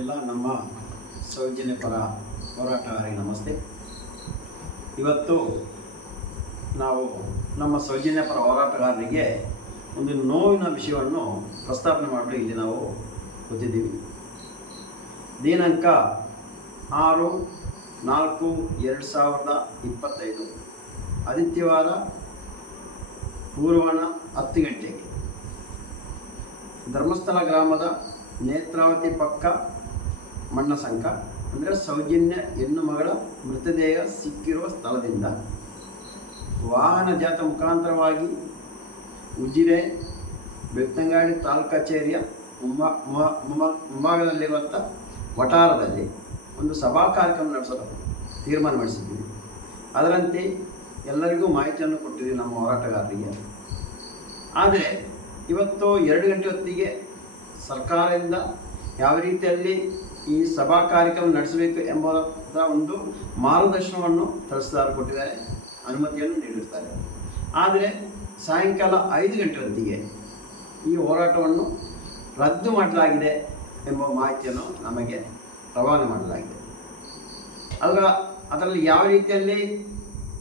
ಎಲ್ಲ ನಮ್ಮ ಸೌಜನ್ಯ ಪರ ನಮಸ್ತೆ. ಇವತ್ತು ನಾವು ನಮ್ಮ ಸೌಜನ್ಯ ಪರ ಹೋರಾಟಗಾರರಿಗೆ ಒಂದು ನೋವಿನ ವಿಷಯವನ್ನು ಪ್ರಸ್ತಾಪನೆ ಮಾಡಲು ಇಲ್ಲಿ ನಾವು ಕೂತಿದ್ದೀವಿ. ದಿನಾಂಕ ಆರು ನಾಲ್ಕು ಎರಡು ಸಾವಿರದ ಇಪ್ಪತ್ತೈದು. ಆದಿತ್ಯವಾರ ಪೂರ್ವಣ ಹತ್ತು ಗಂಟೆಗೆ. ಧರ್ಮಸ್ಥಳ ಗ್ರಾಮದ ನೇತ್ರಾವತಿ ಪಕ್ಕ ಮಣ್ಣಸಂಕ ಅಂದರೆ ಸೌಜನ್ಯ ಹೆಣ್ಣು ಮಗಳ ಮೃತದೇಹ ಸಿಕ್ಕಿರುವ ಸ್ಥಳದಿಂದ ವಾಹನ ಜಾತ ಮುಖಾಂತರವಾಗಿ ಉಜಿರೆ ಬೆತ್ತಂಗಾಡಿ ತಾಲೂಕು ಕಚೇರಿಯ ಮುಂಭ ಮುಂಭ- ಮುಂಭ- ಮುಂಭಾಗದಲ್ಲಿರುವಂಥ ವಟಾರದಲ್ಲಿ ಒಂದು ಸಭಾ ಕಾರ್ಯಕ್ರಮ ನಡೆಸಲು ತೀರ್ಮಾನ ಮಾಡಿಸಿದ್ದೀವಿ. ಅದರಂತೆ ಎಲ್ಲರಿಗೂ ಮಾಹಿತಿಯನ್ನು ಕೊಟ್ಟಿದೆ ನಮ್ಮ ಹೋರಾಟಗಾರರಿಗೆ. ಆದರೆ ಇವತ್ತು ಎರಡು ಗಂಟೆ ಹೊತ್ತಿಗೆ ಸರ್ಕಾರದಿಂದ ಯಾವ ರೀತಿಯಲ್ಲಿ ಈ ಸಭಾ ಕಾರ್ಯಕ್ರಮ ನಡೆಸಬೇಕು ಎಂಬುದರ ಒಂದು ಮಾರ್ಗದರ್ಶನವನ್ನು ತಹಸೀಲ್ದಾರ್ ಕೊಟ್ಟಿದ್ದಾರೆ, ಅನುಮತಿಯನ್ನು ನೀಡಿರ್ತಾರೆ. ಆದರೆ ಸಾಯಂಕಾಲ ಐದು ಗಂಟೆ ಹೊತ್ತಿಗೆ ಈ ಹೋರಾಟವನ್ನು ರದ್ದು ಮಾಡಲಾಗಿದೆ ಎಂಬ ಮಾಹಿತಿಯನ್ನು ನಮಗೆ ರವಾನೆ ಮಾಡಲಾಗಿದೆ. ಅದರ ಅದರಲ್ಲಿ ಯಾವ ರೀತಿಯಲ್ಲಿ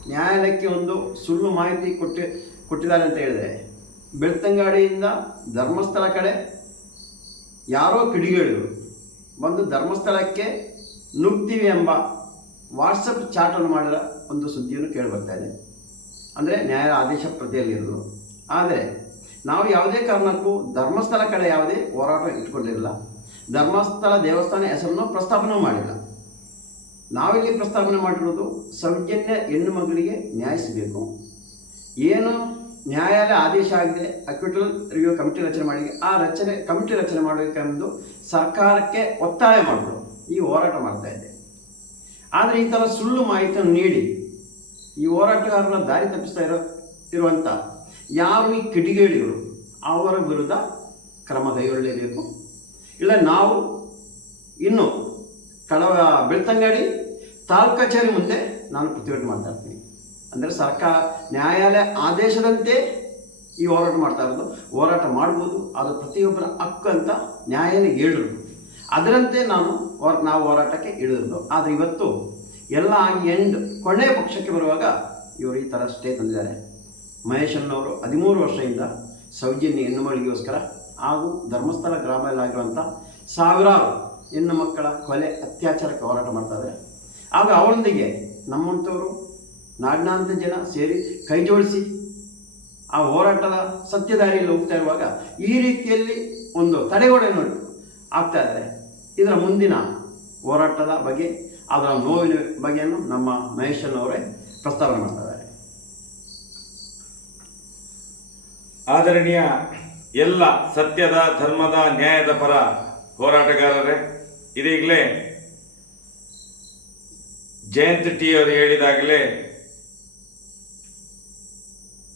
ನ್ಯಾಯಾಲಯಕ್ಕೆ ಒಂದು ಸುಳ್ಳು ಮಾಹಿತಿ ಕೊಟ್ಟಿ, ಕೊಟ್ಟಿದ್ದಾರೆ ಅಂತ ಹೇಳಿದರೆ, ಬೆಳ್ತಂಗಾಡಿಯಿಂದ ಧರ್ಮಸ್ಥಳ ಕಡೆ ಯಾರೋ ಕಿಡಿಗೇಡಿಗಳು ಬಂದು ಧರ್ಮಸ್ಥಳಕ್ಕೆ ನುಗ್ತೀವಿ ಎಂಬ ವಾಟ್ಸಪ್ ಚಾಟನ್ನು ಮಾಡಿದ ಒಂದು ಸುದ್ದಿಯನ್ನು ಕೇಳಿ ಬರ್ತಾ ಇದೆ. ಅಂದರೆ ನ್ಯಾಯ ಆದೇಶ ಪ್ರತಿಯಲ್ಲಿರೋದು ಆದರೆ ನಾವು ಯಾವುದೇ ಕಾರಣಕ್ಕೂ ಧರ್ಮಸ್ಥಳ ಕಡೆ ಯಾವುದೇ ಹೋರಾಟ ಇಟ್ಕೊಂಡಿರಲಿಲ್ಲ ಧರ್ಮಸ್ಥಳ ದೇವಸ್ಥಾನ ಹೆಸರನ್ನು ಪ್ರಸ್ತಾಪನೆ ಮಾಡಿಲ್ಲ. ನಾವಿಲ್ಲಿ ಪ್ರಸ್ತಾಪನೆ ಮಾಡಿರೋದು ಸೌಜನ್ಯ ಹೆಣ್ಣು ಮಗಳಿಗೆ ನ್ಯಾಯ ಸಿಗಬೇಕು ಏನು ನ್ಯಾಯಾಲಯ ಆದೇಶ ಆಗಿದೆ. ಅಕ್ವಿಟಲ್ ರಿವ್ಯೂ ಕಮಿಟಿ ರಚನೆ ಮಾಡಿ ಆ ರಚನೆ ಕಮಿಟಿ ರಚನೆ ಮಾಡಬೇಕೆಂದು ಸರ್ಕಾರಕ್ಕೆ ಒತ್ತಾಯ ಮಾಡಲು ಈ ಹೋರಾಟ ಮಾಡ್ತಾ ಇದೆ ಆದರೆ ಈ ಥರ ಸುಳ್ಳು ಮಾಹಿತಿಯನ್ನು ನೀಡಿ ಈ ಹೋರಾಟಗಾರರ ದಾರಿ ತಪ್ಪಿಸ್ತಾ ಇರೋ ಇರುವಂಥ ಯಾರು ಈ ಕಿಡಿಗೇಡಿಗಳು, ಅವರ ವಿರುದ್ಧ ಕ್ರಮ ಕೈಗೊಳ್ಳಲೇಬೇಕು? ಇಲ್ಲ ನಾವು ಇನ್ನು ಕಳವ ಬೆಳ್ತಂಗಡಿ, ತಾಲೂಕು ಕಚೇರಿ ಮುಂದೆ ನಾನು ಪ್ರತಿಭಟನೆ ಮಾಡ್ತಾ ಅಂದರೆ ಸರ್ಕಾರ ನ್ಯಾಯಾಲಯ ಆದೇಶದಂತೆ ಈ ಹೋರಾಟ ಮಾಡ್ತಾ ಇರೋದು. ಹೋರಾಟ ಮಾಡ್ಬೋದು ಅದು ಪ್ರತಿಯೊಬ್ಬರ ಹಕ್ಕು ಅಂತ ನ್ಯಾಯಾಲಯ ಹೇಳಿದ್ರು ಅದರಂತೆ ನಾನು ನಾವು ಹೋರಾಟಕ್ಕೆ ಇಳಿದ್ರು ಆದರೆ ಇವತ್ತು ಎಲ್ಲ ಎಂಡ್ ಕೊನೆ ಪಕ್ಷಕ್ಕೆ ಬರುವಾಗ ಇವರು ಈ ಥರ ಸ್ಟೇ ತಂದಿದ್ದಾರೆ. ಮಹೇಶ್ ಅಣ್ಣವರು ಹದಿಮೂರು ವರ್ಷದಿಂದ ಸೌಜನ್ಯ ಹೆಣ್ಣು ಮಗಳಿಗೋಸ್ಕರ ಹಾಗೂ ಧರ್ಮಸ್ಥಳ ಗ್ರಾಮದಲ್ಲಾಗಿರುವಂಥ ಸಾವಿರಾರು ಹೆಣ್ಣು ಮಕ್ಕಳ ಕೊಲೆ ಅತ್ಯಾಚಾರಕ್ಕೆ ಹೋರಾಟ ಮಾಡ್ತಾರೆ ಆಗ ಅವರೊಂದಿಗೆ ನಮ್ಮಂಥವರು ನಾಡಿನಾಂತ ಜನ ಸೇರಿ ಕೈ ಜೋಡಿಸಿ ಆ ಹೋರಾಟದ ಸತ್ಯದಾರಿಯಲ್ಲಿ ಹೋಗ್ತಾ ಇರುವಾಗ ಈ ರೀತಿಯಲ್ಲಿ ಒಂದು ತಡೆಗೋಡೆ ನೋಡಿ ಆಗ್ತಾ ಇದ್ದಾರೆ. ಇದರ ಮುಂದಿನ ಹೋರಾಟದ ಬಗ್ಗೆ, ಅದರ ನೋವಿನ ಬಗ್ಗೆಯನ್ನು ನಮ್ಮ ಮಹೇಶನವರೇ ಪ್ರಸ್ತಾವನೆ ಮಾಡ್ತಾ ಇದ್ದಾರೆ. ಆದರಣೀಯ ಎಲ್ಲ ಸತ್ಯದ, ಧರ್ಮದ, ನ್ಯಾಯದ ಪರ ಹೋರಾಟಗಾರರೇ, ಇದೀಗಲೇ ಜಯಂತ್ ಟಿ ಅವರು ಹೇಳಿದಾಗಲೇ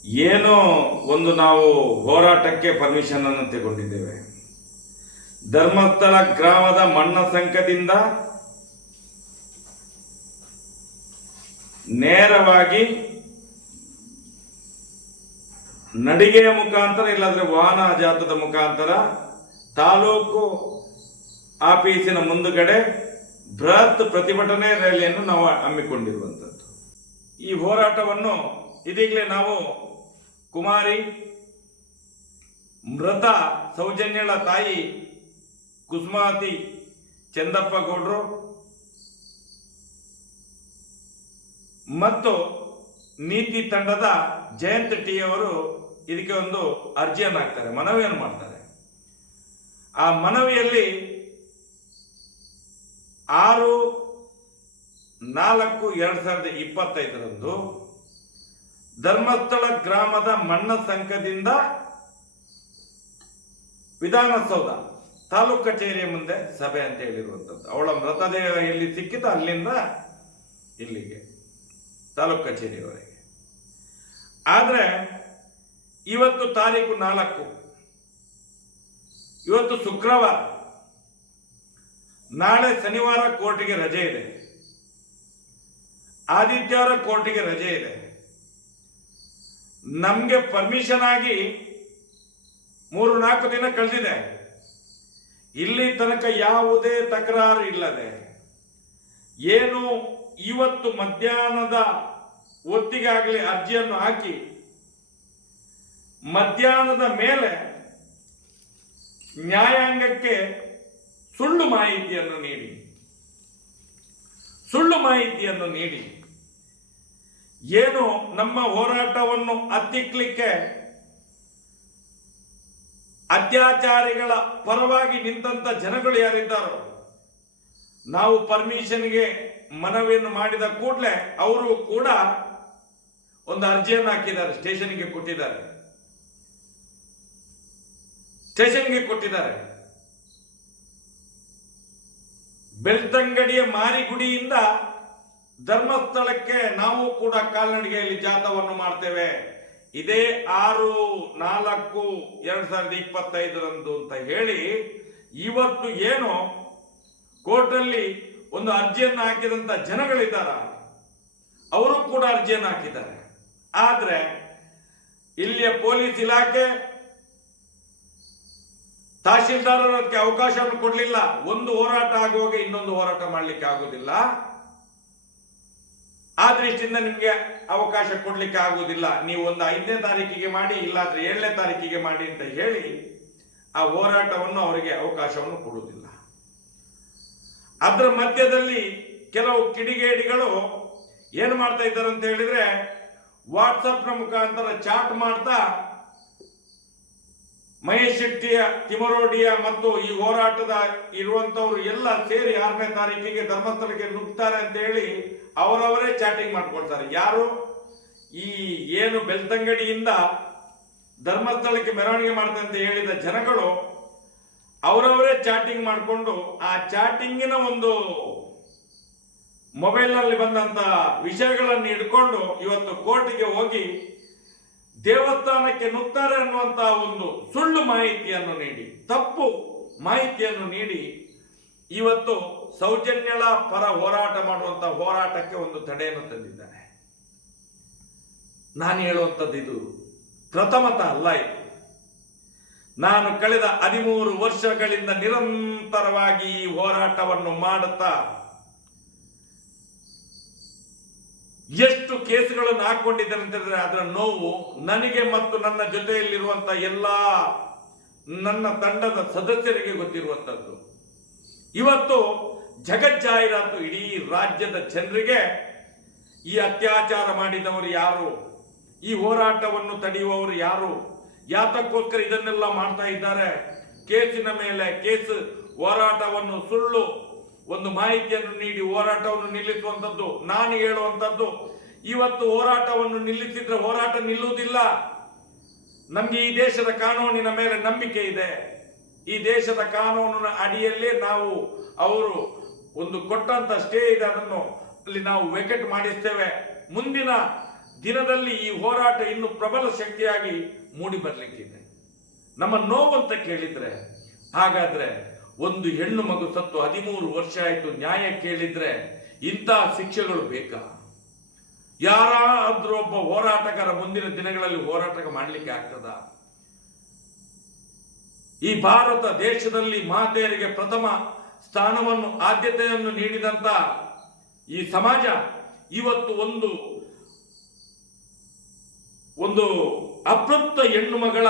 ಏನೋ ಒಂದು ನಾವು ಹೋರಾಟಕ್ಕೆ ಪರ್ಮಿಷನ್ ಅನ್ನು ತಗೊಂಡಿದ್ದೇವೆ. ಧರ್ಮಸ್ಥಳ ಗ್ರಾಮದ ಮಣ್ಣ ಸಂಕದಿಂದ ನೇರವಾಗಿ ನಡಿಗೆಯ ಮುಖಾಂತರ ಇಲ್ಲಾಂದ್ರೆ ವಾಹನ ಜಾತದ ಮುಖಾಂತರ ತಾಲೂಕು ಆಫೀಸಿನ ಮುಂದುಗಡೆ ಬೃಹತ್ ಪ್ರತಿಭಟನೆ ರ್ಯಾಲಿಯನ್ನು ನಾವು ಹಮ್ಮಿಕೊಂಡಿರುವಂಥದ್ದು. ಈ ಹೋರಾಟವನ್ನು ಇದೀಗಲೇ ನಾವು ಕುಮಾರಿ, ಮೃತ ಸೌಜನ್ಯಳ ತಾಯಿ ಕುಸುಮಾವತಿ ಚಂದಪ್ಪ ಗೌಡ್ರು ಮತ್ತು ನೀತಿ ತಂಡದ ಜಯಂತ್ ಟಿ ಅವರು ಇದಕ್ಕೆ ಒಂದು ಅರ್ಜಿಯನ್ನು ಹಾಕ್ತಾರೆ, ಮನವಿಯನ್ನು ಮಾಡ್ತಾರೆ. ಆ ಮನವಿಯಲ್ಲಿ ಆರು ನಾಲ್ಕು ಎರಡು ಸಾವಿರದ ಇಪ್ಪತ್ತೈದರಂದು ಧರ್ಮಸ್ಥಳ ಗ್ರಾಮದ ಮಣ್ಣ ಸಂಘದಿಂದ ವಿಧಾನಸೌಧ ತಾಲೂಕು ಕಚೇರಿಯ ಮುಂದೆ ಸಭೆ ಅಂತ ಹೇಳಿರುವಂಥದ್ದು ಅವಳ ಮೃತದೇಹ ಎಲ್ಲಿ ಸಿಕ್ಕಿತು ಅಲ್ಲಿಂದ ಇಲ್ಲಿಗೆ, ತಾಲೂಕು ಕಚೇರಿಯವರೆಗೆ ಆದರೆ ಇವತ್ತು ತಾರೀಕು ನಾಲ್ಕು, ಇವತ್ತು ಶುಕ್ರವಾರ, ನಾಳೆ ಶನಿವಾರ ಕೋರ್ಟಿಗೆ ರಜೆ ಇದೆ. ಆದಿತ್ಯವಾರ ಕೋರ್ಟಿಗೆ ರಜೆ ಇದೆ. ನಮಗೆ ಪರ್ಮಿಷನ್ ಆಗಿ ಮೂರು ನಾಲ್ಕು ದಿನ ಕಳೆದಿದೆ. ಇಲ್ಲಿ ತನಕ ಯಾವುದೇ ತಕರಾರು ಇಲ್ಲದೆ ಏನು ಇವತ್ತು ಮಧ್ಯಾಹ್ನದ ಹೊತ್ತಿಗಾಗಲಿ ಅರ್ಜಿಯನ್ನು ಹಾಕಿ ಮಧ್ಯಾಹ್ನದ ಮೇಲೆ ನ್ಯಾಯಾಂಗಕ್ಕೆ ಸುಳ್ಳು ಮಾಹಿತಿಯನ್ನು ನೀಡಿ. ಸುಳ್ಳು ಮಾಹಿತಿಯನ್ನು ನೀಡಿ. ಏನು ನಮ್ಮ ಹೋರಾಟವನ್ನು ಹತ್ತಿಕ್ಲಿಕ್ಕೆ ಅತ್ಯಾಚಾರಿಗಳ ಪರವಾಗಿ ನಿಂತ ಜನಗಳು ಯಾರಿದ್ದಾರೋ, ನಾವು ಪರ್ಮಿಷನ್ಗೆ ಮನವಿಯನ್ನು ಮಾಡಿದ ಕೂಡಲೇ ಅವರು ಕೂಡ ಒಂದು ಅರ್ಜಿಯನ್ನು ಹಾಕಿದ್ದಾರೆ, ಸ್ಟೇಷನ್ಗೆ ಕೊಟ್ಟಿದ್ದಾರೆ. ಸ್ಟೇಷನ್ಗೆ ಕೊಟ್ಟಿದ್ದಾರೆ. ಬೆಳ್ತಂಗಡಿಯ ಮಾರಿಗುಡಿಯಿಂದ ಧರ್ಮಸ್ಥಳಕ್ಕೆ ನಾವು ಕೂಡ ಕಾಲ್ನಡಿಗೆಯಲ್ಲಿ ಜಾಥಾವನ್ನು ಮಾಡ್ತೇವೆ. ಇದೇ ಆರು, ನಾಲ್ಕು, ಎರಡ್ ಸಾವಿರದ ಇಪ್ಪತ್ತೈದರಂದು ಅಂತ ಹೇಳಿ ಇವತ್ತು ಏನು ಕೋರ್ಟಲ್ಲಿ ಒಂದು ಅರ್ಜಿಯನ್ನು ಹಾಕಿದಂತ ಜನಗಳಿದ್ದಾರ? ಅವರು ಕೂಡ ಅರ್ಜಿಯನ್ನು ಹಾಕಿದ್ದಾರೆ. ಆದ್ರೆ ಇಲ್ಲಿಯ ಪೊಲೀಸ್ ಇಲಾಖೆ ತಹಶೀಲ್ದಾರರು ಅವಕಾಶವನ್ನು ಕೊಡಲಿಲ್ಲ. ಒಂದು ಹೋರಾಟ ಆಗುವಾಗ ಇನ್ನೊಂದು ಹೋರಾಟ ಮಾಡಲಿಕ್ಕೆ ಆಗುದಿಲ್ಲ. ಆ ದೃಷ್ಟಿಯಿಂದ ನಿಮಗೆ ಅವಕಾಶ ಕೊಡ್ಲಿಕ್ಕೆ ಆಗುವುದಿಲ್ಲ. ನೀವು ಒಂದು ಐದನೇ ತಾರೀಕಿಗೆ ಮಾಡಿ, ಇಲ್ಲಾಂದ್ರೆ ಏಳನೇ ತಾರೀಕಿಗೆ ಮಾಡಿ ಅಂತ ಹೇಳಿ ಆ ಹೋರಾಟವನ್ನು ಅವರಿಗೆ ಅವಕಾಶವನ್ನು ಕೊಡುವುದಿಲ್ಲ. ಅದರ ಮಧ್ಯದಲ್ಲಿ ಕೆಲವು ಕಿಡಿಗೇಡಿಗಳು ಏನು ಮಾಡ್ತಾ ಇದ್ದಾರೆ ಅಂತ ಹೇಳಿದ್ರೆ ವಾಟ್ಸಪ್ನ ಮುಖಾಂತರ ಚಾಟ್ ಮಾಡ್ತಾ ಮಹೇಶ್ ಶೆಟ್ಟಿಯ ತಿಮರೋಡಿಯ ಮತ್ತು ಈ ಹೋರಾಟದ ಇರುವಂತವರು ಎಲ್ಲ ಸೇರಿ ಆರನೇ ತಾರೀಕಿಗೆ ಧರ್ಮಸ್ಥಳಕ್ಕೆ ನುಗ್ತಾರೆ ಅಂತ ಹೇಳಿ ಅವರವರೇ ಚಾಟಿಂಗ್ ಮಾಡ್ಕೊಳ್ತಾರೆ. ಯಾರು? ಈ ಏನು ಬೆಳ್ತಂಗಡಿಯಿಂದ ಧರ್ಮಸ್ಥಳಕ್ಕೆ ಮೆರವಣಿಗೆ ಅಂತ ಹೇಳಿದ ಜನಗಳು ಅವರವರೇ ಚಾಟಿಂಗ್ ಮಾಡಿಕೊಂಡು ಆ ಚಾಟಿಂಗಿನ ಒಂದು ಮೊಬೈಲ್ನಲ್ಲಿ ಬಂದಂತ ವಿಷಯಗಳನ್ನು ಇಟ್ಕೊಂಡು ಇವತ್ತು ಕೋರ್ಟಿಗೆ ಹೋಗಿ ದೇವಸ್ಥಾನಕ್ಕೆ ನುಗ್ತಾರೆ ಅನ್ನುವಂತಹ ಒಂದು ಸುಳ್ಳು ಮಾಹಿತಿಯನ್ನು ನೀಡಿ, ತಪ್ಪು ಮಾಹಿತಿಯನ್ನು ನೀಡಿ, ಇವತ್ತು ಸೌಜನ್ಯಳ ಪರ ಹೋರಾಟ ಮಾಡುವಂತ ಹೋರಾಟಕ್ಕೆ ಒಂದು ತಡೆಯನ್ನು ತಂದಿದ್ದಾರೆ. ನಾನು ಹೇಳುವಂಥದ್ದು ಇದು ಪ್ರಥಮತ ಅಲ್ಲ ಇದು. ನಾನು ಕಳೆದ ಹದಿಮೂರು ವರ್ಷಗಳಿಂದ ನಿರಂತರವಾಗಿ ಈ ಹೋರಾಟವನ್ನು ಮಾಡುತ್ತಾ ಎಷ್ಟು ಕೇಸುಗಳನ್ನು ಹಾಕೊಂಡಿದ್ದಾರೆ ಹೇಳಿದ್ರೆ ಅದರ ನೋವು ನನಗೆ ಮತ್ತು ನನ್ನ ಜೊತೆಯಲ್ಲಿರುವಂತ ಎಲ್ಲ ನನ್ನ ತಂಡದ ಸದಸ್ಯರಿಗೆ ಗೊತ್ತಿರುವಂತದ್ದು. ಇವತ್ತು ಜಗಜ್ಜಾಹೀರಾತು ಇಡೀ ರಾಜ್ಯದ ಜನರಿಗೆ ಈ ಅತ್ಯಾಚಾರ ಮಾಡಿದವರು ಯಾರು? ಈ ಹೋರಾಟವನ್ನು ತಡೆಯುವವರು ಯಾರು? ಯಾತಕ್ಕೋಸ್ಕರ ಇದನ್ನೆಲ್ಲ ಮಾಡ್ತಾ ಇದ್ದಾರೆ? ಕೇಸಿನ ಮೇಲೆ ಕೇಸ್ ಹೋರಾಟವನ್ನು ಸುಳ್ಳು ಒಂದು ಮಾಹಿತಿಯನ್ನು ನೀಡಿ, ಹೋರಾಟವನ್ನು ನಿಲ್ಲಿಸುವಂಥದ್ದು, ನಾನು ಹೇಳುವಂಥದ್ದು. ಇವತ್ತು ಹೋರಾಟವನ್ನು ನಿಲ್ಲಿಸಿದ್ರೆ ಹೋರಾಟ ನಿಲ್ಲುವುದಿಲ್ಲ. ನಮಗೆ ಈ ದೇಶದ ಕಾನೂನಿನ ಮೇಲೆ ನಂಬಿಕೆ ಇದೆ. ಈ ದೇಶದ ಕಾನೂನಿನ ಅಡಿಯಲ್ಲೇ ನಾವು ಅವರು ಒಂದು ಕೊಟ್ಟಂತ ಸ್ಟೇ ಇದೆ, ಅದನ್ನು ಅಲ್ಲಿ ನಾವು ವೆಕೆಟ್ ಮಾಡಿಸ್ತೇವೆ. ಮುಂದಿನ ದಿನದಲ್ಲಿ ಈ ಹೋರಾಟ ಇನ್ನು ಪ್ರಬಲ ಶಕ್ತಿಯಾಗಿ ಮೂಡಿ ಬರಲಿಕ್ಕಿದೆ. ನಮ್ಮ ನೋವು ಅಂತ ಕೇಳಿದ್ರೆ, ಹಾಗಾದ್ರೆ ಒಂದು ಹೆಣ್ಣು ಮಗು ಸತ್ತು ಹದಿಮೂರು ವರ್ಷ ಆಯಿತು ನ್ಯಾಯ ಕೇಳಿದ್ರೆ ಇಂಥ ಶಿಕ್ಷೆಗಳು ಬೇಕಾ? ಯಾರಾದ್ರೂ ಒಬ್ಬ ಹೋರಾಟಗಾರ ಮುಂದಿನ ದಿನಗಳಲ್ಲಿ ಹೋರಾಟ ಮಾಡಲಿಕ್ಕೆ ಆಗ್ತದ? ಈ ಭಾರತ ದೇಶದಲ್ಲಿ ಮಾತೆಯರಿಗೆ ಪ್ರಥಮ ಸ್ಥಾನವನ್ನು, ಆದ್ಯತೆಯನ್ನು ನೀಡಿದಂತ ಈ ಸಮಾಜ ಇವತ್ತು ಒಂದು ಒಂದು ಅಪೃಪ್ತ ಹೆಣ್ಣು ಮಗಳ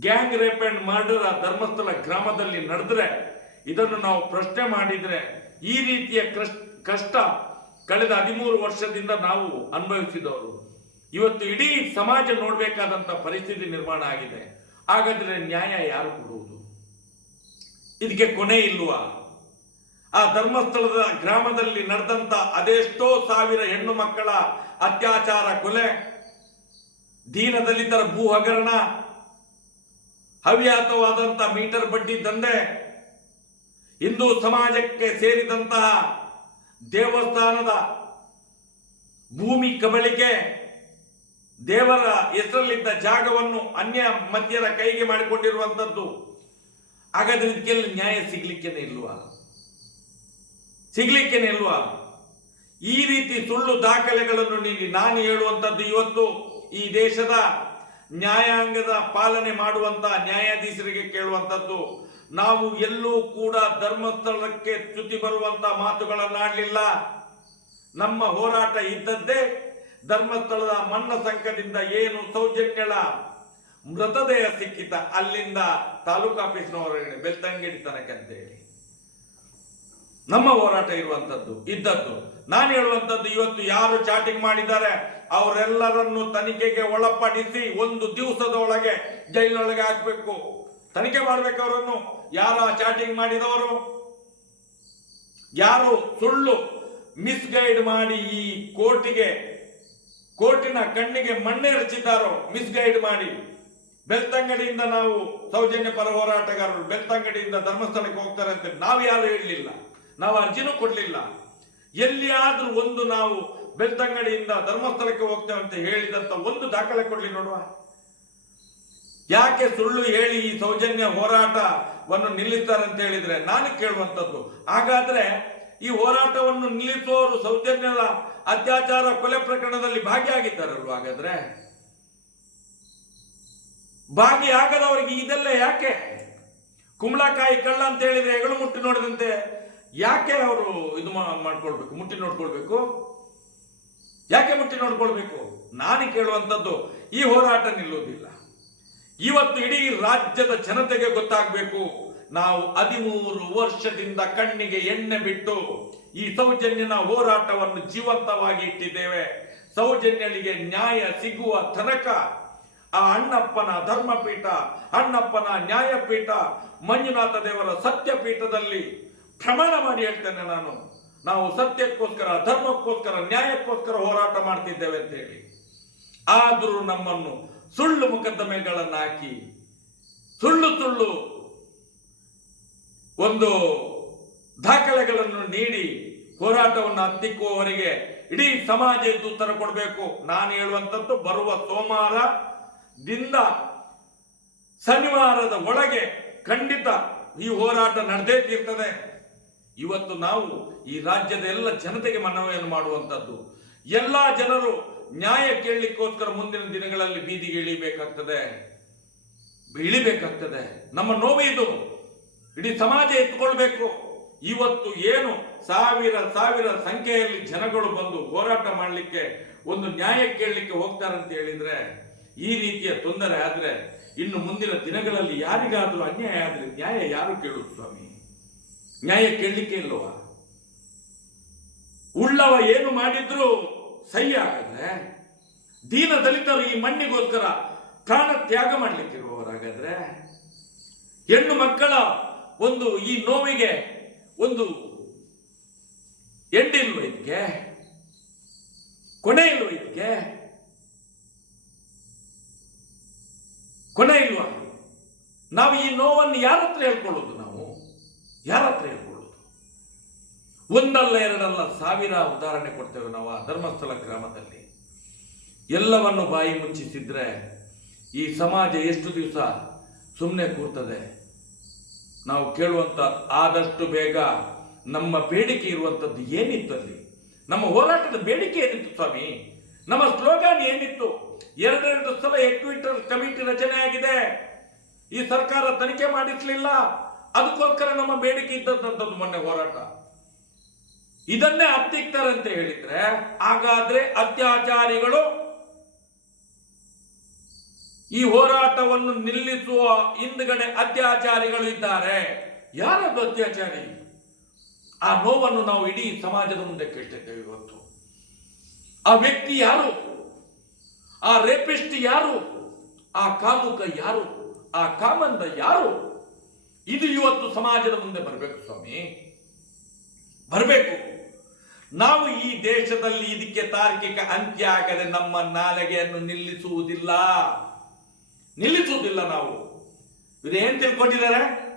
gang rape and murder Dharmasthala ಗ್ರಾಮದಲ್ಲಿ ನಡೆದ್ರೆ ಇದನ್ನು ನಾವು ಪ್ರಶ್ನೆ ಮಾಡಿದ್ರೆ ಈ ರೀತಿಯ ಕೃಷ್- ಕಷ್ಟ ಕಳೆದ ಹದಿಮೂರು ವರ್ಷದಿಂದ ನಾವು ಅನುಭವಿಸಿದವರು. ಇವತ್ತು ಇಡೀ ಸಮಾಜ ನೋಡಬೇಕಾದಂತ ಪರಿಸ್ಥಿತಿ ನಿರ್ಮಾಣ ಆಗಿದೆ. ಹಾಗಾದ್ರೆ ನ್ಯಾಯ ಯಾರು ಕೊಡುವುದು? ಇದಕ್ಕೆ ಕೊನೆ ಇಲ್ವಾ? ಆ ಧರ್ಮಸ್ಥಳದ ಗ್ರಾಮದಲ್ಲಿ ನಡೆದಂತ ಅದೆಷ್ಟೋ ಸಾವಿರ ಹೆಣ್ಣು ಮಕ್ಕಳ ಅತ್ಯಾಚಾರ ಕೊಲೆ, ದೀನದಲಿತರ ಭೂ ಹಗರಣ ಹವ್ಯಾತವಾದಂತ ಮೀಟರ್ ಬಡ್ಡಿ ದಂಧೆ ಹಿಂದೂ ಸಮಾಜಕ್ಕೆ ಸೇರಿದಂತಹ ದೇವಸ್ಥಾನದ ಭೂಮಿ ಕಬಳಿಕೆ ದೇವರ ಹೆಸರಲ್ಲಿದ್ದ ಜಾಗವನ್ನು ಅನ್ಯ ಮಧ್ಯರ ಕೈಗೆ ಮಾಡಿಕೊಂಡಿರುವಂಥದ್ದು ಹಾಗಾದ್ರೆ ಇದಕ್ಕೆಲ್ಲ ನ್ಯಾಯ ಸಿಗ್ಲಿಕ್ಕೇನೆ ಇಲ್ವಾ? ಸಿಗ್ಲಿಕ್ಕೇನೆ ಇಲ್ವಾ? ಈ ರೀತಿ ಸುಳ್ಳು ದಾಖಲೆಗಳನ್ನು ನೀಡಿ ನಾನು ಹೇಳುವಂಥದ್ದು ಇವತ್ತು ಈ ದೇಶದ ನ್ಯಾಯಾಂಗದ ಪಾಲನೆ ಮಾಡುವಂತ ನ್ಯಾಯಾಧೀಶರಿಗೆ ಕೇಳುವಂತದ್ದು ನಾವು ಎಲ್ಲೂ ಕೂಡ ಧರ್ಮಸ್ಥಳಕ್ಕೆ ಚ್ಯುತಿ ಬರುವಂತ ಮಾತುಗಳನ್ನಾಡಲಿಲ್ಲ. ನಮ್ಮ ಹೋರಾಟ ಇದ್ದದ್ದೇ ಧರ್ಮಸ್ಥಳದ ಮಣ್ಣ ಸಂಕದಿಂದ ಏನು ಸೌಜನ್ಯಗಳ ಮೃತದೇಹ ಸಿಕ್ಕಿತ ಅಲ್ಲಿಂದ ತಾಲೂಕು ತನಕ ಅಂತ ಹೇಳಿ ನಮ್ಮ ಹೋರಾಟ ಇರುವಂತದ್ದು ಇದ್ದದ್ದು. ನಾನು ಹೇಳುವಂತದ್ದು ಇವತ್ತು ಯಾರು ಚಾಟಿಂಗ್ ಮಾಡಿದ್ದಾರೆ, ಅವರೆಲ್ಲರನ್ನು ತನಿಖೆಗೆ ಒಳಪಡಿಸಿ ಒಂದು ದಿವಸದ ಒಳಗೆ ಜೈಲಿನೊಳಗೆ ಹಾಕಬೇಕು. ತನಿಖೆ ಮಾಡ್ಬೇಕು ಅವರನ್ನು. ಯಾರು ಚಾಟಿಂಗ್ ಮಾಡಿದವರು? ಯಾರು ಸುಳ್ಳು ಮಿಸ್ಗೈಡ್ ಮಾಡಿ ಈ ಕೋರ್ಟಿಗೆ, ಕೋರ್ಟಿನ ಕಣ್ಣಿಗೆ ಮಣ್ಣೆ ಮಣ್ಣೆರಚಿದ್ದಾರೋ ಮಿಸ್ಗೈಡ್ ಮಾಡಿ. ಬೆಳ್ತಂಗಡಿಯಿಂದ ನಾವು ಸೌಜನ್ಯ ಪರ ಹೋರಾಟಗಾರರು, ಬೆಳ್ತಂಗಡಿಯಿಂದ ಧರ್ಮಸ್ಥಳಕ್ಕೆ ಹೋಗ್ತಾರೆ ಅಂತ ನಾವು ಯಾರು ಹೇಳಲಿಲ್ಲ. ನಾವು ಅರ್ಜಿನೂ ಕೊಡ್ಲಿಲ್ಲ. ಎಲ್ಲಿಯಾದ್ರೂ ಒಂದು ನಾವು ಬೆಳ್ತಂಗಡಿಯಿಂದ ಧರ್ಮಸ್ಥಳಕ್ಕೆ ಹೋಗ್ತೇವೆ ಅಂತ ಹೇಳಿದಂತ ಒಂದು ದಾಖಲೆ ಕೊಡ್ಲಿ ನೋಡುವ. ಯಾಕೆ ಸುಳ್ಳು ಹೇಳಿ ಈ ಸೌಜನ್ಯ ಹೋರಾಟವನ್ನು ನಿಲ್ಲಿಸ್ತಾರೆ ಅಂತ ಹೇಳಿದ್ರೆ ನಾನು ಕೇಳುವಂತದ್ದು ಹಾಗಾದ್ರೆ ಈ ಹೋರಾಟವನ್ನು ನಿಲ್ಲಿಸುವವರು ಸೌಜನ್ಯದ ಅತ್ಯಾಚಾರ ಕೊಲೆ ಪ್ರಕರಣದಲ್ಲಿ ಭಾಗಿಯಾಗಿದ್ದಾರಲ್ವ ಹಾಗಾದ್ರೆ? ಭಾಗಿಯಾಗದವರಿಗೆ ಇದೆಲ್ಲ ಯಾಕೆ? ಕುಂಬಳಕಾಯಿ ಕಳ್ಳ ಅಂತ ಹೇಳಿದ್ರೆ ಹೆಗಲು ಮುಟ್ಟಿ ನೋಡಿದಂತೆ ಯಾಕೆ ಅವರು ಇದು ಮಾಡ್ಕೊಳ್ಬೇಕು? ಮುಟ್ಟಿ ನೋಡ್ಕೊಳ್ಬೇಕು? ಯಾಕೆ ಮುಟ್ಟಿ ನೋಡ್ಕೊಳ್ಬೇಕು? ನಾನು ಕೇಳುವಂಥದ್ದು, ಈ ಹೋರಾಟ ನಿಲ್ಲುವುದಿಲ್ಲ. ಇವತ್ತು ಇಡೀ ರಾಜ್ಯದ ಜನತೆಗೆ ಗೊತ್ತಾಗಬೇಕು, ನಾವು ಹದಿಮೂರು ವರ್ಷದಿಂದ ಕಣ್ಣಿಗೆ ಎಣ್ಣೆ ಬಿಟ್ಟು ಈ ಸೌಜನ್ಯನ ಹೋರಾಟವನ್ನು ಜೀವಂತವಾಗಿ ಇಟ್ಟಿದ್ದೇವೆ. ಸೌಜನ್ಯಳಿಗೆ ನ್ಯಾಯ ಸಿಗುವ ತನಕ ಆ ಅಣ್ಣಪ್ಪನ ಧರ್ಮಪೀಠ, ಅಣ್ಣಪ್ಪನ ನ್ಯಾಯಪೀಠ, ಮಂಜುನಾಥ ದೇವರ ಸತ್ಯಪೀಠದಲ್ಲಿ ಪ್ರಮಾಣ ಮಾಡಿ ಹೇಳ್ತೇನೆ ನಾನು. ನಾವು ಸತ್ಯಕ್ಕೋಸ್ಕರ, ಧರ್ಮಕ್ಕೋಸ್ಕರ, ನ್ಯಾಯಕ್ಕೋಸ್ಕರ ಹೋರಾಟ ಮಾಡ್ತಿದ್ದೇವೆ ಅಂತ ಹೇಳಿ ಆದರೂ ನಮ್ಮನ್ನು ಸುಳ್ಳು ಮೊಕದ್ದಮೆಗಳನ್ನು ಹಾಕಿ, ಸುಳ್ಳು ಸುಳ್ಳು ಒಂದು ದಾಖಲೆಗಳನ್ನು ನೀಡಿ ಹೋರಾಟವನ್ನು ಹತ್ತಿಕ್ಕುವವರಿಗೆ ಇಡೀ ಸಮಾಜ ಎದ್ದು ಉತ್ತರ ಕೊಡಬೇಕು. ನಾನು ಹೇಳುವಂಥದ್ದು, ಬರುವ ಸೋಮವಾರದಿಂದ ಶನಿವಾರದ ಒಳಗೆ ಖಂಡಿತ ಈ ಹೋರಾಟ ನಡೆದೇ ತೀರ್ತದೆ. ಇವತ್ತು ನಾವು ಈ ರಾಜ್ಯದ ಎಲ್ಲ ಜನತೆಗೆ ಮನವಿಯನ್ನು ಮಾಡುವಂಥದ್ದು. ಎಲ್ಲ ಜನರು ನ್ಯಾಯ ಕೇಳಲಿಕ್ಕೋಸ್ಕರ ಮುಂದಿನ ದಿನಗಳಲ್ಲಿ ಬೀದಿಗೆ ಇಳಿಬೇಕಾಗ್ತದೆ. ಇಳಿಬೇಕಾಗ್ತದೆ. ನಮ್ಮ ನೋವು ಇದು. ಇಡೀ ಸಮಾಜ ಎತ್ಕೊಳ್ಬೇಕು ಇವತ್ತು ಏನು ಸಾವಿರ ಸಾವಿರ ಸಂಖ್ಯೆಯಲ್ಲಿ ಜನಗಳು ಬಂದು ಹೋರಾಟ ಮಾಡಲಿಕ್ಕೆ ಒಂದು ನ್ಯಾಯ ಕೇಳಲಿಕ್ಕೆ ಹೋಗ್ತಾರೆ ಅಂತ ಹೇಳಿದ್ರೆ, ಈ ರೀತಿಯ ತೊಂದರೆ ಆದ್ರೆ ಇನ್ನು ಮುಂದಿನ ದಿನಗಳಲ್ಲಿ ಯಾರಿಗಾದರೂ ಅನ್ಯಾಯ ಆದ್ರೆ ನ್ಯಾಯ ಯಾರು ಕೇಳುದು ಸ್ವಾಮಿ? ನ್ಯಾಯ ಕೇಳಲಿಕ್ಕೆ ಇಲ್ಲವ ಉಳ್ಳವ ಏನು ಮಾಡಿದ್ರು ಸಹಿ ಆಗದ್ರೆ ದೀನ ದಲಿತರು ಈ ಮಣ್ಣಿಗೋಸ್ಕರ ಪ್ರಾಣ ತ್ಯಾಗ ಮಾಡಲಿಕ್ಕಿರುವವರಾಗಾದ್ರೆ, ಹೆಣ್ಣು ಮಕ್ಕಳ ಒಂದು ಈ ನೋವಿಗೆ ಒಂದು ಎಂಡಿಲ್ವ ಇದಕ್ಕೆ ಕೊನೆ ಇಲ್ವ ಇದಕ್ಕೆ ಕೊನೆ ಇಲ್ವಾ? ನಾವು ಈ ನೋವನ್ನು ಯಾರ ಹತ್ರ ಹೇಳ್ಕೊಳ್ಳೋದು ನಾವು? ಯಾರ ಹತ್ರ ಹೇಳ್ಕೊಳ್ಳೋದು ಒಂದಲ್ಲ ಎರಡಲ್ಲ ಸಾವಿರ ಉದಾಹರಣೆ ಕೊಡ್ತೇವೆ ನಾವು ಆ ಧರ್ಮಸ್ಥಳ ಗ್ರಾಮದಲ್ಲಿ. ಎಲ್ಲವನ್ನು ಬಾಯಿ ಮುಚ್ಚಿಸಿದ್ರೆ ಈ ಸಮಾಜ ಎಷ್ಟು ದಿವಸ ಸುಮ್ಮನೆ ಕೂರ್ತದೆ? ನಾವು ಕೇಳುವಂಥ ಆದಷ್ಟು ಬೇಗ ನಮ್ಮ ಬೇಡಿಕೆ ಇರುವಂಥದ್ದು ಏನಿತ್ತು ಅಲ್ಲಿ? ನಮ್ಮ ಹೋರಾಟದ ಬೇಡಿಕೆ ಏನಿತ್ತು ಸ್ವಾಮಿ? ನಮ್ಮ ಸ್ಲೋಗಾನ್ ಏನಿತ್ತು? ಎರಡೆರಡು ಸಲ ಎಕ್ವಿಟರ್ ಕಮಿಟಿ ರಚನೆ ಆಗಿದೆ ಈ ಸರ್ಕಾರ ತನಿಖೆ ಮಾಡಿಸ್ಲಿಲ್ಲ. ಅದಕ್ಕೋಸ್ಕರ ನಮ್ಮ ಬೇಡಿಕೆ ಇದ್ದಂಥದ್ದು ಮೊನ್ನೆ ಹೋರಾಟ. ಇದನ್ನೇ ಹತ್ತಿಕ್ತಾರಂತ ಹೇಳಿದ್ರೆ, ಹಾಗಾದ್ರೆ ಅತ್ಯಾಚಾರಿಗಳು ಈ ಹೋರಾಟವನ್ನು ನಿಲ್ಲಿಸುವ ಹಿಂದ್ಗಡೆ ಅತ್ಯಾಚಾರಿಗಳು ಇದ್ದಾರೆ. ಯಾರದು ಅತ್ಯಾಚಾರಿ? ಆ ನೋವನ್ನು ನಾವು ಇಡೀ ಸಮಾಜದ ಮುಂದೆ ಕೇಳ್ತಿದ್ದೇವೆ ಇವತ್ತು. ಆ ವ್ಯಕ್ತಿ ಯಾರು? ಆ ರೇಪಿಸ್ಟ್ ಯಾರು? ಆ ಕಾಮುಕ ಯಾರು? ಆ ಕಾಮಂದ ಯಾರು? ಇದು ಇವತ್ತು ಸಮಾಜದ ಮುಂದೆ ಬರಬೇಕು ಸ್ವಾಮಿ. ಬರಬೇಕು. ನಾವು ಈ ದೇಶದಲ್ಲಿ ಇದಕ್ಕೆ ತಾರ್ಕಿಕ ಅಂತ್ಯ ಆಗದೆ ನಮ್ಮ ನಾಲಿಗೆಯನ್ನು ನಿಲ್ಲಿಸುವುದಿಲ್ಲ. ನಿಲ್ಲಿಸುವುದಿಲ್ಲ ನಾವು. ಇದೇನು ತಿಳ್ಕೊಂಡಿದ್ದಾರೆ?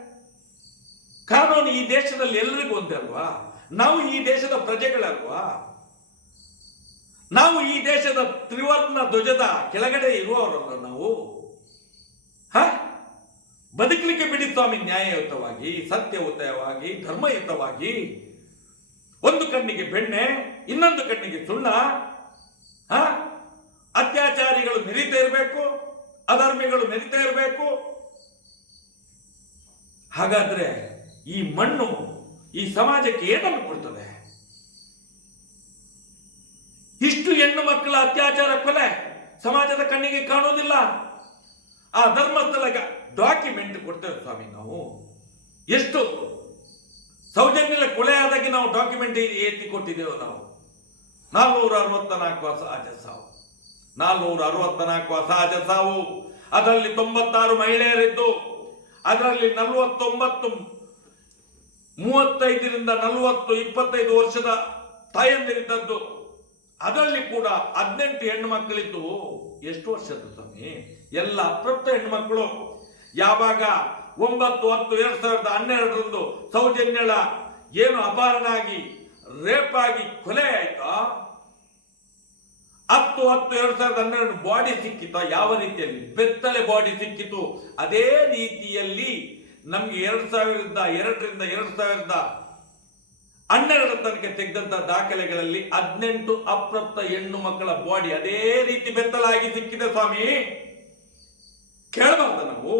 ಕಾನೂನು ಈ ದೇಶದಲ್ಲಿ ಎಲ್ಲರಿಗೂ ಒಂದೇ ಅಲ್ವಾ? ನಾವು ಈ ದೇಶದ ಪ್ರಜೆಗಳಲ್ವಾ? ನಾವು ಈ ದೇಶದ ತ್ರಿವರ್ಣ ಧ್ವಜದ ಕೆಳಗಡೆ ಇರುವವರಲ್ಲ ನಾವು? ಹ? ಬದುಕಲಿಕ್ಕೆ ಬಿಡಿ ಸ್ವಾಮಿ, ನ್ಯಾಯಯುತವಾಗಿ, ಸತ್ಯಯುತವಾಗಿ, ಧರ್ಮಯುತವಾಗಿ. ಒಂದು ಕಣ್ಣಿಗೆ ಬೆಣ್ಣೆ, ಇನ್ನೊಂದು ಕಣ್ಣಿಗೆ ಸುಣ್ಣ ಅತ್ಯಾಚಾರಿಗಳು ಮೆರಿತಾ ಇರಬೇಕು, ಅಧರ್ಮಿಗಳು ಮೆರಿತಾ ಇರಬೇಕು. ಹಾಗಾದ್ರೆ ಈ ಮಣ್ಣು ಈ ಸಮಾಜಕ್ಕೆ ಏನನ್ನು ಕೊಡ್ತದೆ? ಇಷ್ಟು ಹೆಣ್ಣು ಮಕ್ಕಳ ಅತ್ಯಾಚಾರ ಕೊಲೆ ಸಮಾಜದ ಕಣ್ಣಿಗೆ ಕಾಣುವುದಿಲ್ಲ. ಆ ಧರ್ಮಸ್ಥಳ ಡಾಕ್ಯುಮೆಂಟ್ ಕೊಡ್ತೇವೆ ಸ್ವಾಮಿ ನಾವು. ಎಷ್ಟು ಸೌಜನ್ಯ ಕೊಲೆ ಆದಾಗೆ ನಾವು ಡಾಕ್ಯುಮೆಂಟ್ ಎತ್ತಿ ಕೊಟ್ಟಿದ್ದೇವೆ ನಾವು. ನಾಲ್ನೂರ ಅರವತ್ತ ನಾಲ್ಕು ಅಸಹಜ ಸಾವು. ನಾಲ್ನೂರ ಅರವತ್ತ ನಾಲ್ಕು ಅಸಹಜ ಸಾವು. ಅದರಲ್ಲಿ ತೊಂಬತ್ತಾರು ಮಹಿಳೆಯರಿದ್ದು, ಅದರಲ್ಲಿ ನಲವತ್ತೊಂಬತ್ತು ಮೂವತ್ತೈದರಿಂದ ನಲವತ್ತು ಇಪ್ಪತ್ತೈದು ವರ್ಷದ ತಾಯಂದಿರಿದ್ದದ್ದು, ಅದರಲ್ಲಿ ಕೂಡ ಹದಿನೆಂಟು ಹೆಣ್ಣು ಮಕ್ಕಳಿದ್ದು. ಎಷ್ಟು ವರ್ಷದ ಸ್ವಾಮಿ? ಎಲ್ಲ ಅಪ್ರಾಪ್ತ ಹೆಣ್ಣು ಮಕ್ಕಳು. ಯಾವಾಗ ಒಂಬತ್ತು ಹತ್ತು ಎರಡು ಸಾವಿರದ ಹನ್ನೆರಡರಂದು ಸೌಜನ್ಯಳ ಏನು ಅಪಹರಣ ಆಗಿ ರೇಪ್ ಆಗಿ ಕೊಲೆ ಆಯ್ತಾ, ಹತ್ತು ಹತ್ತು ಎರಡು ಸಾವಿರದ ಹನ್ನೆರಡು ಬಾಡಿ ಸಿಕ್ಕಿತ, ಯಾವ ರೀತಿಯಲ್ಲಿ? ಬೆತ್ತಲೆ ಬಾಡಿ ಸಿಕ್ಕಿತು. ಅದೇ ರೀತಿಯಲ್ಲಿ ನಮ್ಗೆ ಎರಡು ಸಾವಿರದ ಎರಡರಿಂದ ಎರಡು ಸಾವಿರದ ಹನ್ನೆರಡರ ತನಕ ತೆಗೆದಂತ ದಾಖಲೆಗಳಲ್ಲಿ ಹದಿನೆಂಟು ಅಪ್ರಾಪ್ತ ಹೆಣ್ಣು ಮಕ್ಕಳ ಬಾಡಿ ಅದೇ ರೀತಿ ಬೆತ್ತಲಾಗಿ ಸಿಕ್ಕಿದೆ ಸ್ವಾಮಿ ಕೇಳಬಾರ್ದ ನಾವು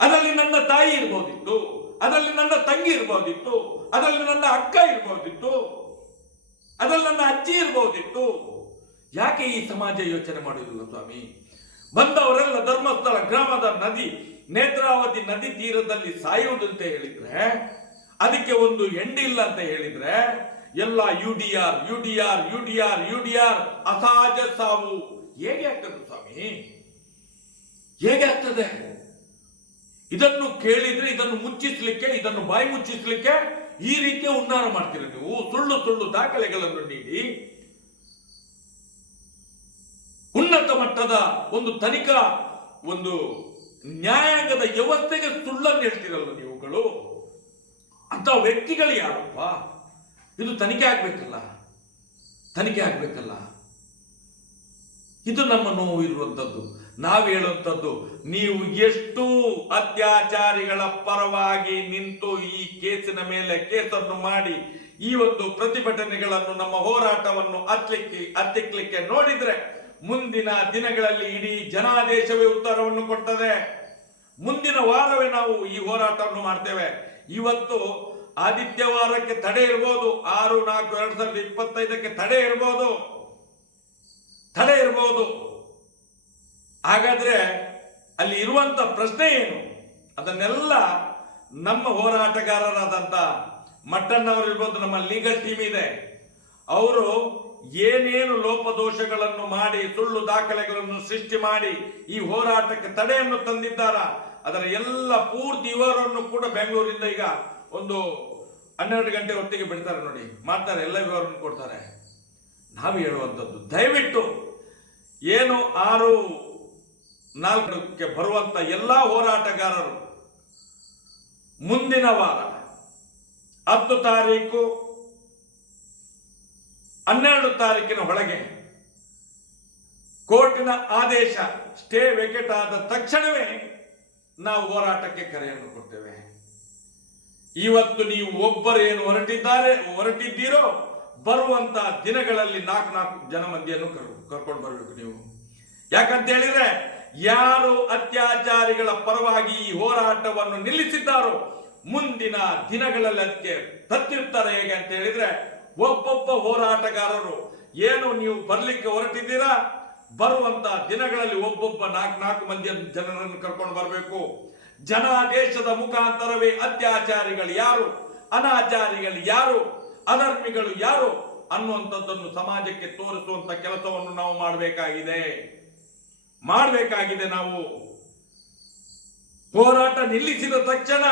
ಅದರಲ್ಲಿ ನನ್ನ ತಾಯಿ ಇರ್ಬೋದಿತ್ತು ಅದರಲ್ಲಿ ನನ್ನ ತಂಗಿ ಇರ್ಬೋದಿತ್ತು, ಅದರಲ್ಲಿ ನನ್ನ ಅಕ್ಕ ಇರ್ಬೋದಿತ್ತು, ಅದರಲ್ಲಿ ನನ್ನ ಅಜ್ಜಿ ಇರ್ಬೋದಿತ್ತು. ಯಾಕೆ ಈ ಸಮಾಜ ಯೋಚನೆ ಮಾಡಿದ್ರು ಸ್ವಾಮಿ? ಬಂದವರೆಲ್ಲ ಧರ್ಮಸ್ಥಳ, ಗ್ರಾಮದ ನದಿ, ನೇತ್ರಾವತಿ ನದಿ ತೀರದಲ್ಲಿ ಸಾಯುವುದಂತ ಹೇಳಿದ್ರೆ, ಅದಕ್ಕೆ ಒಂದು ಎಂಡಿಲ್ಲ ಅಂತ ಹೇಳಿದ್ರೆ, ಎಲ್ಲ U D R, U D R, U D R, U D R ಅಸಹಜ ಸಾವು. ಹೇಗೆ ಆಗ್ತದೆ ಸ್ವಾಮಿ? ಹೇಗೆ ಆಗ್ತದೆ? ಇದನ್ನು ಕೇಳಿದ್ರೆ, ಇದನ್ನು ಮುಚ್ಚಿಸ್ಲಿಕ್ಕೆ, ಇದನ್ನು ಬಾಯಿ ಮುಚ್ಚಿಸ್ಲಿಕ್ಕೆ ಈ ರೀತಿಯ ಉನ್ನಾರ ಮಾಡ್ತೀರ ನೀವು. ಸುಳ್ಳು ಸುಳ್ಳು ದಾಖಲೆಗಳನ್ನು ನೀಡಿ. ಉನ್ನತ ಮಟ್ಟದ ಒಂದು ತನಿಖಾ, ಒಂದು ನ್ಯಾಯಾಂಗದ ವ್ಯವಸ್ಥೆಗೆ ಸುಳ್ಳನ್ನು ಹೇಳ್ತೀರಲ್ಲ ನೀವುಗಳು? ಅಂತ ವ್ಯಕ್ತಿಗಳು ಯಾರಪ್ಪ? ಇದು ತನಿಖೆ ಆಗ್ಬೇಕಲ್ಲ? ತನಿಖೆ ಆಗ್ಬೇಕಲ್ಲ? ಇದು ನಮ್ಮ ನೋವು ಇರುವಂಥದ್ದು ನಾವು ಹೇಳುವಂಥದ್ದು ನೀವು ಎಷ್ಟು ಅತ್ಯಾಚಾರಿಗಳ ಪರವಾಗಿ ನಿಂತು ಈ ಕೇಸಿನ ಮೇಲೆ ಕೇಸನ್ನು ಮಾಡಿ ಈ ಒಂದು ಪ್ರತಿಭಟನೆಗಳನ್ನು ನಮ್ಮ ಹೋರಾಟವನ್ನು ಹತ್ಲಿಕ್ಕೆ ಹತ್ತಿಕ್ಲಿಕ್ಕೆ ನೋಡಿದ್ರೆ ಮುಂದಿನ ದಿನಗಳಲ್ಲಿ ಇಡೀ ಜನಾದೇಶವೇ ಉತ್ತರವನ್ನು ಕೊಡ್ತದೆ. ಮುಂದಿನ ವಾರವೇ ನಾವು ಈ ಹೋರಾಟವನ್ನು ಮಾಡ್ತೇವೆ. ಇವತ್ತು ಆದಿತ್ಯವಾರಕ್ಕೆ ತಡೆ ಇರ್ಬೋದು, ಆರು ನಾಲ್ಕು ಎರಡ್ ಸಾವಿರದ ಇಪ್ಪತ್ತೈದಕ್ಕೆ ತಡೆ ಇರ್ಬೋದು. ತಡೆ ಇರ್ಬೋದು. ಹಾಗಾದ್ರೆ ಅಲ್ಲಿ ಇರುವಂತ ಪ್ರಶ್ನೆ ಏನು? ಅದನ್ನೆಲ್ಲ ನಮ್ಮ ಹೋರಾಟಗಾರರಾದಂತ ಮಟ್ಟಣ್ಣವರು ಇರ್ಬೋದು, ನಮ್ಮ ಲೀಗಲ್ ಟೀಮ್ ಇದೆ. ಅವರು ಏನೇನು ಲೋಪದೋಷಗಳನ್ನು ಮಾಡಿ, ಸುಳ್ಳು ದಾಖಲೆಗಳನ್ನು ಸೃಷ್ಟಿ ಮಾಡಿ ಈ ಹೋರಾಟಕ್ಕೆ ತಡೆಯನ್ನು ತಂದಿದ್ದಾರ? ಅದರ ಎಲ್ಲ ಪೂರ್ತಿ ವಿವರವನ್ನು ಕೂಡ ಬೆಂಗಳೂರಿಂದ ಈಗ ಒಂದು ಹನ್ನೆರಡು ಗಂಟೆ ಹೊತ್ತಿಗೆ ಬಿಡ್ತಾರೆ ನೋಡಿ. ಮಾಡ್ತಾರೆ, ಎಲ್ಲ ವಿವರವನ್ನು ಕೊಡ್ತಾರೆ. ನಾವು ಹೇಳುವಂಥದ್ದು, ದಯವಿಟ್ಟು ಏನು ಆರು ನಾಲ್ಕಕ್ಕೆ ಬರುವಂತ ಎಲ್ಲ ಹೋರಾಟಗಾರರು ಮುಂದಿನ ವಾರ ಹತ್ತು ತಾರೀಕು ಹನ್ನೆರಡು ತಾರೀಕಿನ ಒಳಗೆ ಕೋರ್ಟಿನ ಆದೇಶ ಸ್ಟೇ ವೆಕೆಟ್ ಆದ ತಕ್ಷಣವೇ ನಾವು ಹೋರಾಟಕ್ಕೆ ಕರೆಯನ್ನು ಕೊಡ್ತೇವೆ. ಇವತ್ತು ನೀವು ಒಬ್ಬರು ಒಬ್ಬರೇನು ಹೊರಟಿದ್ದಾರೆ, ಹೊರಟಿದ್ದೀರೋ, ಬರುವಂತ ದಿನಗಳಲ್ಲಿ ನಾಲ್ಕು ನಾಲ್ಕು ಜನ ಮಂದಿಯನ್ನು ಕರ್- ಕರ್ಕೊಂಡು ಬರಬೇಕು ನೀವು. ಯಾಕಂತ ಹೇಳಿದ್ರೆ ಯಾರು ಅತ್ಯಾಚಾರಿಗಳ ಪರವಾಗಿ ಈ ಹೋರಾಟವನ್ನು ನಿಲ್ಲಿಸಿದ್ದಾರೋ ಮುಂದಿನ ದಿನಗಳಲ್ಲಿ ಅದಕ್ಕೆ ಪ್ರತ್ಯುತ್ತರ ಹೇಗೆ ಅಂತ ಹೇಳಿದ್ರೆ ಒಬ್ಬೊಬ್ಬ ಹೋರಾಟಗಾರರು, ಏನು ನೀವು ಬರ್ಲಿಕ್ಕೆ ಹೊರಟಿದ್ದೀರಾ? ಬರುವಂತ ದಿನಗಳಲ್ಲಿ ಒಬ್ಬೊಬ್ಬ ನಾಲ್ಕು ನಾಲ್ಕು ಮಂದಿ ಜನರನ್ನು ಕರ್ಕೊಂಡು ಬರಬೇಕು. ಜನಾದೇಶದ ಮುಖಾಂತರವೇ ಅತ್ಯಾಚಾರಿಗಳು ಯಾರು? ಅನಾಚಾರಿಗಳು ಯಾರು? ಅಧರ್ಮಿಗಳು ಯಾರು? ಅನ್ನುವಂಥದ್ದನ್ನು ಸಮಾಜಕ್ಕೆ ತೋರಿಸುವಂತ ಕೆಲಸವನ್ನು ನಾವು ಮಾಡಬೇಕಾಗಿದೆ. ಮಾಡಬೇಕಾಗಿದೆ ನಾವು. ಹೋರಾಟ ನಿಲ್ಲಿಸಿದ ತಕ್ಷಣ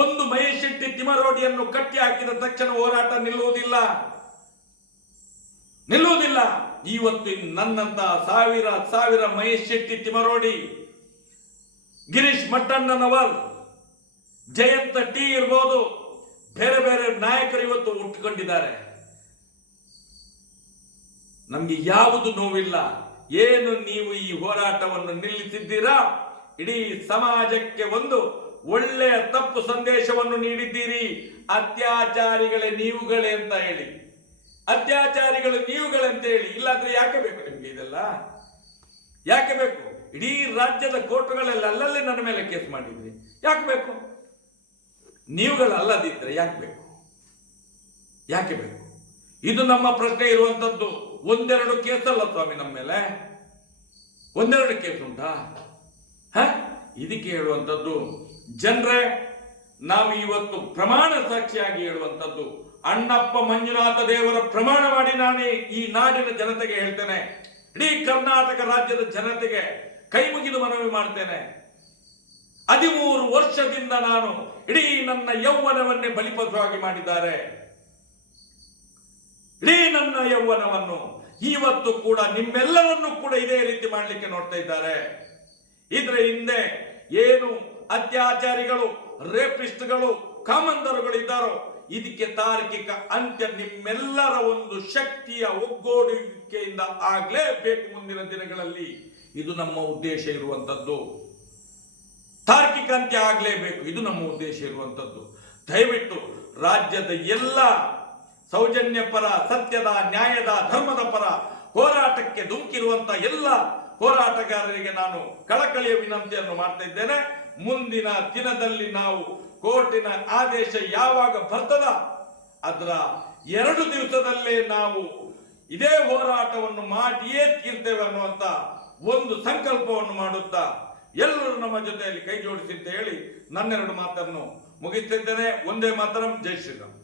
ಒಂದು ಮಹೇಶ್ ಶೆಟ್ಟಿ ತಿಮರೋಡಿಯನ್ನು ಕಟ್ಟಿ ಹಾಕಿದ ತಕ್ಷಣ ಹೋರಾಟ ನಿಲ್ಲುವುದಿಲ್ಲ. ನಿಲ್ಲುವುದಿಲ್ಲ. ಇವತ್ತು ನನ್ನಂತ ಸಾವಿರ ಸಾವಿರ ಮಹೇಶ್ ಶೆಟ್ಟಿ ತಿಮರೋಡಿ, ಗಿರೀಶ್ ಮಟ್ಟಣ್ಣನವರ್, ಜಯಂತ ಟಿ ಇರ್ಬೋದು, ಬೇರೆ ಬೇರೆ ನಾಯಕರು ಇವತ್ತು ಹುಟ್ಟುಕೊಂಡಿದ್ದಾರೆ. ನಮ್ಗೆ ಯಾವುದು ನೋವಿಲ್ಲ. ಏನು ನೀವು ಈ ಹೋರಾಟವನ್ನು ನಿಲ್ಲಿಸಿದ್ದೀರಾ? ಇಡೀ ಸಮಾಜಕ್ಕೆ ಒಂದು ಒಳ್ಳೆಯ ತಪ್ಪು ಸಂದೇಶವನ್ನು ನೀಡಿದ್ದೀರಿ. ಅತ್ಯಾಚಾರಿಗಳೇ ನೀವುಗಳೇ ಅಂತ ಹೇಳಿ. ಅತ್ಯಾಚಾರಿಗಳು ನೀವುಗಳಂತ ಹೇಳಿ. ಇಲ್ಲಾಂದ್ರೆ ಯಾಕೆ ಬೇಕು ನಿಮ್ಗೆ ಇದೆಲ್ಲ? ಯಾಕೆ ಬೇಕು? ಇಡೀ ರಾಜ್ಯದ ಕೋರ್ಟ್ಗಳೆಲ್ಲ ಅಲ್ಲಲ್ಲಿ ನನ್ನ ಮೇಲೆ ಕೇಸ್ ಮಾಡಿದ್ರಿ. ಯಾಕೆ ಬೇಕು? ನೀವುಗಳು ಅಲ್ಲದಿದ್ರೆ ಯಾಕೆ ಬೇಕು? ಯಾಕೆ ಬೇಕು? ಇದು ನಮ್ಮ ಪ್ರಶ್ನೆ ಇರುವಂತದ್ದು. ಒಂದೆರಡು ಕೇಸಲ್ಲ ಸ್ವಾಮಿ ನಮ್ಮ ಮೇಲೆ. ಒಂದೆರಡು ಕೇಸ್ ಉಂಟಾ? ಹ? ಇದಕ್ಕೆ ಹೇಳುವಂಥದ್ದು, ಜನರೇ, ನಾವು ಇವತ್ತು ಪ್ರಮಾಣ ಸಾಕ್ಷಿಯಾಗಿ ಹೇಳುವಂಥದ್ದು, ಅಣ್ಣಪ್ಪ ಮಂಜುನಾಥ ದೇವರ ಪ್ರಮಾಣ ಮಾಡಿ ನಾನೇ ಈ ನಾಡಿನ ಜನತೆಗೆ ಹೇಳ್ತೇನೆ. ಇಡೀ ಕರ್ನಾಟಕ ರಾಜ್ಯದ ಜನತೆಗೆ ಕೈ ಮುಗಿದು ಮನವಿ ಮಾಡ್ತೇನೆ. ಹದಿಮೂರು ವರ್ಷದಿಂದ ನಾನು ಇಡೀ ನನ್ನ ಯೌವನವನ್ನೇ ಬಲಿಪಶುವಾಗಿ ಮಾಡಿದ್ದಾರೆ. ಇಡೀ ನನ್ನ ಯೌವನವನ್ನು ಇವತ್ತು ಕೂಡ ನಿಮ್ಮೆಲ್ಲರನ್ನು ಕೂಡ ಇದೇ ರೀತಿ ಮಾಡಲಿಕ್ಕೆ ನೋಡ್ತಾ ಇದ್ದಾರೆ. ಇದ್ರ ಹಿಂದೆ ಏನು ಅತ್ಯಾಚಾರಿಗಳು, ರೇಪಿಸ್ಟ್ಗಳು ಕಾಮಂದರುಗಳು ಇದ್ದಾರೋ ಇದಕ್ಕೆ ತಾರ್ಕಿಕ ಅಂತ್ಯ ನಿಮ್ಮೆಲ್ಲರ ಒಂದು ಶಕ್ತಿಯ ಒಗ್ಗೂಡಿಕೆಯಿಂದ ಆಗ್ಲೇಬೇಕು ಮುಂದಿನ ದಿನಗಳಲ್ಲಿ. ಇದು ನಮ್ಮ ಉದ್ದೇಶ ಇರುವಂತದ್ದು. ತಾರ್ಕಿಕ ಅಂತ್ಯ ಆಗಲೇಬೇಕು. ಇದು ನಮ್ಮ ಉದ್ದೇಶ ಇರುವಂತದ್ದು. ದಯವಿಟ್ಟು ರಾಜ್ಯದ ಎಲ್ಲ ಸೌಜನ್ಯ ಪರ, ಸತ್ಯದ, ನ್ಯಾಯದ, ಧರ್ಮದ ಪರ ಹೋರಾಟಕ್ಕೆ ಧುಮುಕಿರುವಂತ ಎಲ್ಲ ಹೋರಾಟಗಾರರಿಗೆ ನಾನು ಕಳಕಳಿಯ ವಿನಂತಿಯನ್ನು ಮಾಡ್ತಾ ಮುಂದಿನ ದಿನದಲ್ಲಿ ನಾವು ಕೋರ್ಟಿನ ಆದೇಶ ಯಾವಾಗ ಬರ್ತದ, ಅದರ ಎರಡು ದಿವಸದಲ್ಲೇ ನಾವು ಇದೇ ಹೋರಾಟವನ್ನು ಮಾಡಿಯೇ ತೀರ್ತೇವೆ ಅನ್ನುವಂತ ಒಂದು ಸಂಕಲ್ಪವನ್ನು ಮಾಡುತ್ತಾ ಎಲ್ಲರೂ ನಮ್ಮ ಜೊತೆಯಲ್ಲಿ ಕೈ ಜೋಡಿಸಿ ಅಂತ ಹೇಳಿ ನನ್ನೆರಡು ಮಾತನ್ನು ಮುಗಿಸುತ್ತಿದ್ದೇನೆ ಒಂದೇ ಮಾತರಂ, ಜೈ ಶ್ರೀರಾಮ್.